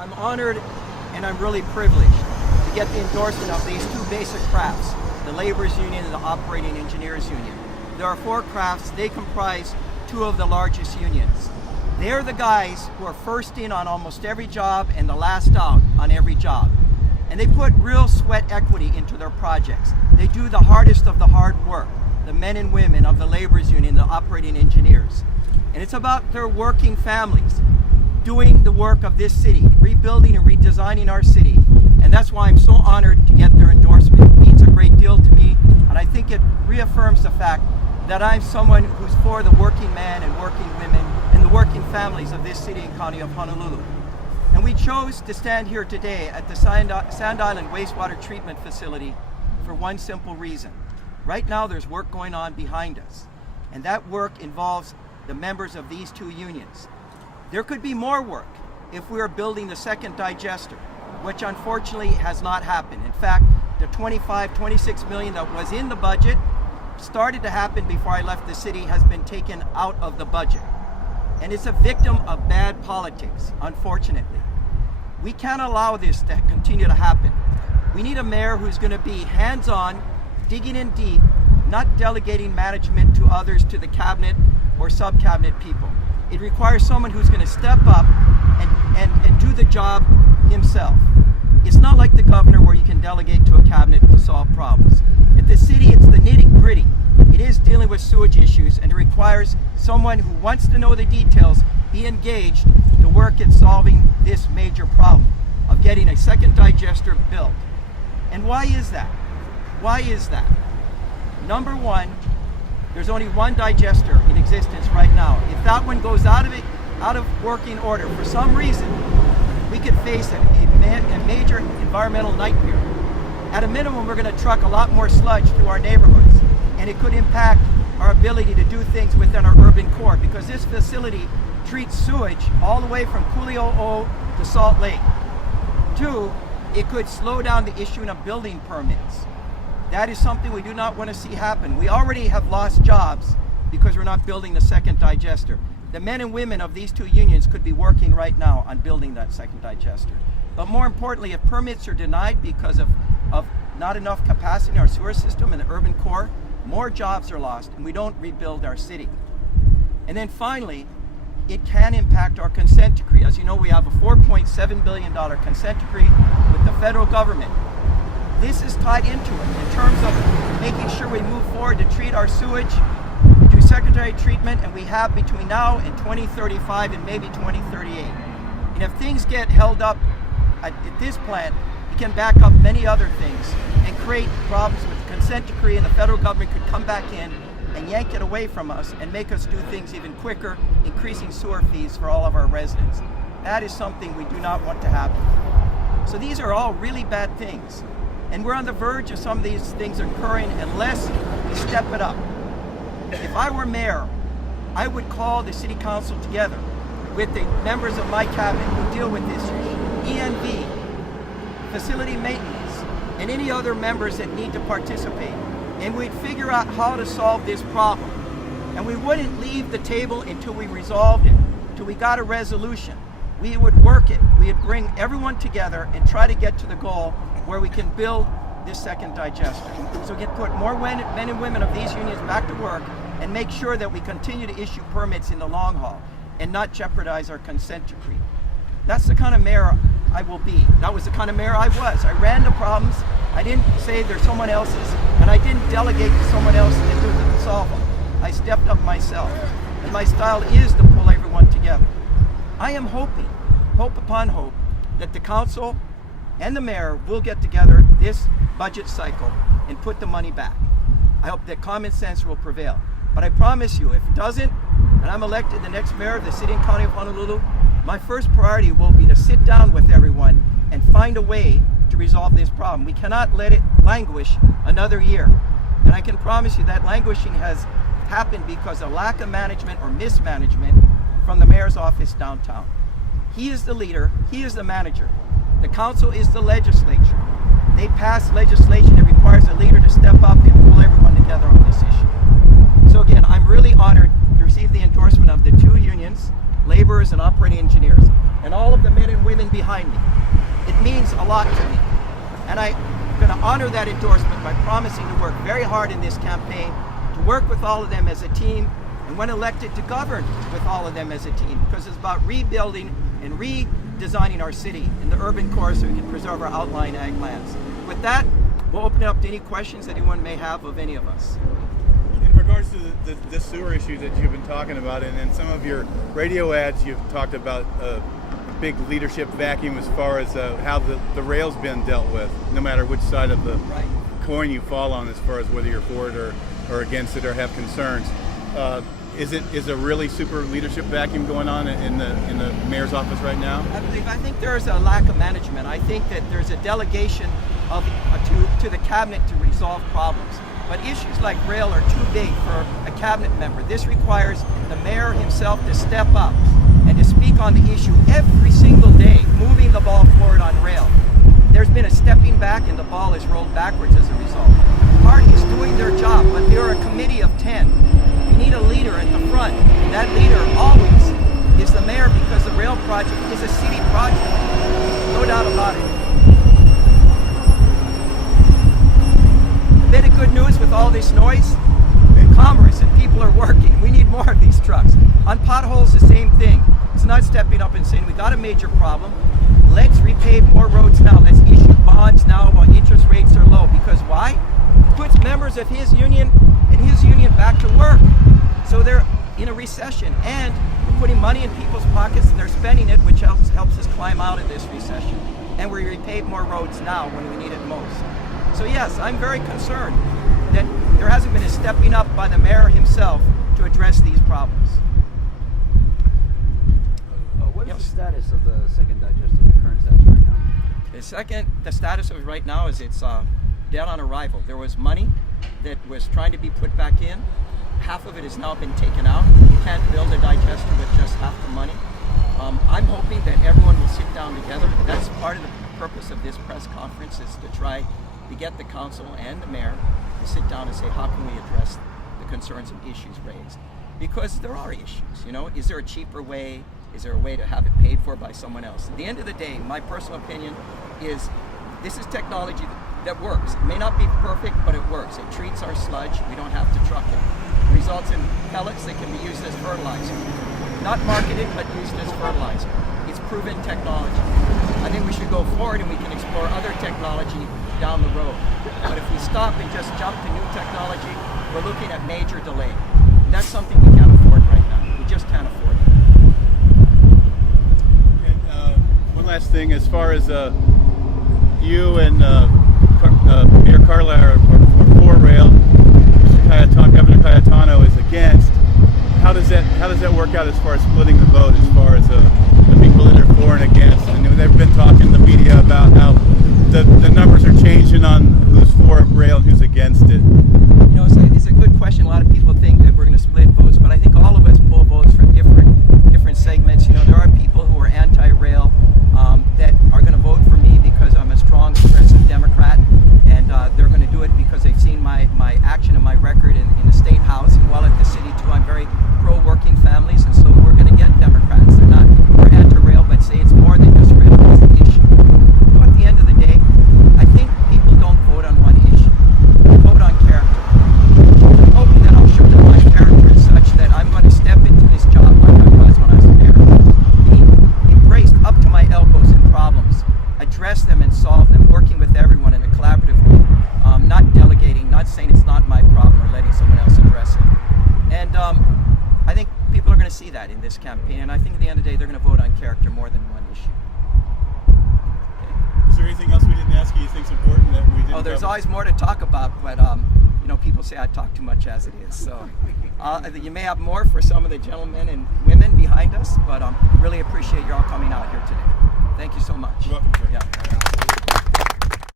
I'm honored and I'm really privileged to get the endorsement of these two basic crafts, the Laborers Union and the Operating Engineers Union. There are four crafts. They comprise two of the largest unions. They're the guys who are first in on almost every job and the last out on every job. And they put real sweat equity into their projects. They do the hardest of the hard work, the men and women of the Laborers Union, the Operating Engineers. And it's about their working families doing the work of this city, rebuilding and redesigning our city. And that's why I'm so honored to get their endorsement. It means a great deal to me, and I think it reaffirms the fact that I'm someone who's for the working man and working women and the working families of this city and county of Honolulu. And we chose to stand here today at the Sand Island Wastewater Treatment Facility for one simple reason. Right now there's work going on behind us, and that work involves the members of these two unions. There could be more work if we were building the second digester, which unfortunately has not happened. In fact, the 26 million that was in the budget started to happen before I left the city has been taken out of the budget. And it's a victim of bad politics, unfortunately. We can't allow this to continue to happen. We need a mayor who's going to be hands-on, digging in deep, not delegating management to others, to the cabinet or sub-cabinet people. It requires someone who's going to step up and do the job himself. It's not like the governor where you can delegate to a cabinet to solve problems. At the city, it's the nitty-gritty. It is dealing with sewage issues, and it requires someone who wants to know the details, be engaged to work at solving this major problem of getting a second digester built. And why is that? Why is that? Number one, there's only one digester in existence right now. If that one goes out of working order for some reason, we could face a major environmental nightmare. At a minimum, we're going to truck a lot more sludge through our neighborhoods, and it could impact our ability to do things within our urban core, because this facility treats sewage all the way from Coolio to Salt Lake. Two, it could slow down the issuing of building permits. That is something we do not want to see happen. We already have lost jobs because we're not building the second digester. The men and women of these two unions could be working right now on building that second digester. But more importantly, if permits are denied because of not enough capacity in our sewer system in the urban core, more jobs are lost and we don't rebuild our city. And then finally, it can impact our consent decree. As you know, we have a $4.7 billion consent decree with the federal government. This is tied into it in terms of making sure we move forward to treat our sewage, do secondary treatment, and we have between now and 2035 and maybe 2038. And if things get held up at this plant, it can back up many other things and create problems with the consent decree, and the federal government could come back in and yank it away from us and make us do things even quicker, increasing sewer fees for all of our residents. That is something we do not want to happen. So these are all really bad things. And we're on the verge of some of these things occurring unless we step it up. If I were mayor, I would call the city council together with the members of my cabinet who deal with this issue, ENV, facility maintenance, and any other members that need to participate. And we'd figure out how to solve this problem. And we wouldn't leave the table until we resolved it, until we got a resolution. We would work it. We would bring everyone together and try to get to the goal where we can build this second digester. So we can put more men and women of these unions back to work and make sure that we continue to issue permits in the long haul and not jeopardize our consent decree. That's the kind of mayor I will be. That was the kind of mayor I was. I ran the problems. I didn't say they're someone else's, and I didn't delegate to someone else to solve them. I stepped up myself, and my style is to pull everyone together. I am hoping, hope upon hope, that the council and the mayor will get together this budget cycle and put the money back. I hope that common sense will prevail. But I promise you, if it doesn't, and I'm elected the next mayor of the city and county of Honolulu, my first priority will be to sit down with everyone and find a way to resolve this problem. We cannot let it languish another year. And I can promise you that languishing has happened because of lack of management or mismanagement from the mayor's office downtown. He is the leader, he is the manager. The council is the legislature. They pass legislation that requires a leader to step up and pull everyone together on this issue. So again, I'm really honored to receive the endorsement of the two unions, laborers and operating engineers, and all of the men and women behind me. It means a lot to me. And I'm going to honor that endorsement by promising to work very hard in this campaign, to work with all of them as a team, and when elected, to govern with all of them as a team, because it's about rebuilding and redesigning our city in the urban core so we can preserve our outlying ag lands. With that, we'll open it up to any questions that anyone may have of any of us. In regards to the sewer issue that you've been talking about, and in some of your radio ads, you've talked about a big leadership vacuum as far as how the rail's been dealt with, no matter which side of the coin you fall on, as far as whether you're for it or against it or have concerns. Is a really super leadership vacuum going on in the mayor's office right now? I think there's a lack of management. I think that there's a delegation to the cabinet to resolve problems. But issues like rail are too big for a cabinet member. This requires the mayor himself to step up and to speak on the issue every single day, moving the ball forward on rail. There's been a stepping back and the ball is rolled backwards as a result. The party is doing their job, but they're a committee of 10. We need a leader at the front, and that leader always is the mayor, because the rail project is a city project. No doubt about it. A bit of good news with all this noise: commerce and people are working. We need more of these trucks. On potholes, the same thing. It's not stepping up and saying we got a major problem. Let's repave more roads now. Let's issue bonds now while interest rates are low. Because why? It puts members of his union and his union back to work. So they're in a recession, and we're putting money in people's pockets and they're spending it, which helps us climb out of this recession. And we repave more roads now when we need it most. So yes, I'm very concerned that there hasn't been a stepping up by the mayor himself to address these problems. What is the status of the second digestive, the current status right now? The status of it right now is it's dead on arrival. There was money that was trying to be put back in. Half of it has now been taken out. You can't build a digester with just half the money. I'm hoping that everyone will sit down together. That's part of the purpose of this press conference, is to try to get the council and the mayor to sit down and say, how can we address the concerns and issues raised? Because there are issues, you know. Is there a cheaper way? Is there a way to have it paid for by someone else? At the end of the day, my personal opinion is this is technology that works. It may not be perfect, but it works. It treats our sludge. We don't have to truck it. It results in pellets that can be used as fertilizer. Not marketed, but used as fertilizer. It's proven technology. I think we should go forward and we can explore other technology down the road. But if we stop and just jump to new technology, we're looking at major delay. And that's something we can't afford right now. We just can't afford it. And one last thing, as far as you and Mayor Caldwell are for rail, Governor Cayetano is against. How does that work out as far as splitting the vote, as far as the people that are for and against? And they've been talking in the media about how the numbers are changing on who's for rail and who's against it. You know, it's a good question. A lot of people think that we're going to split votes, but I think all of us pull votes from different segments. You know, there are people who are anti-rail that are going to vote for me because I'm a strong progressive Democrat, and they're going to do it because they've seen my action and my record in the state house, and while at the city too, I'm very pro-working families, and so we're going to get Democrats. They're not more anti-rail, but say it's more than just rail, it's the issue. You know, at the end of the day, I think people don't vote on one issue. They vote on character. I'm hoping that I'll show that my character is such that I'm going to step into this job like I was when I was mayor. Be embraced up to my elbows in problems, address them and solve them, working with everyone in a collaborative way, not delegating, not saying it's not my problem or letting someone else address it. And I think people are going to see that in this campaign, and I think at the end of the day they're going to vote on character more than one issue. Is there anything else we didn't ask you think is important that we didn't Oh, there's cover? always more to talk about, but you know, people say I talk too much as it is. So you may have more for some of the gentlemen and women behind us, but really appreciate you all coming out here today. Thank you so much. You're welcome, sir. Yeah.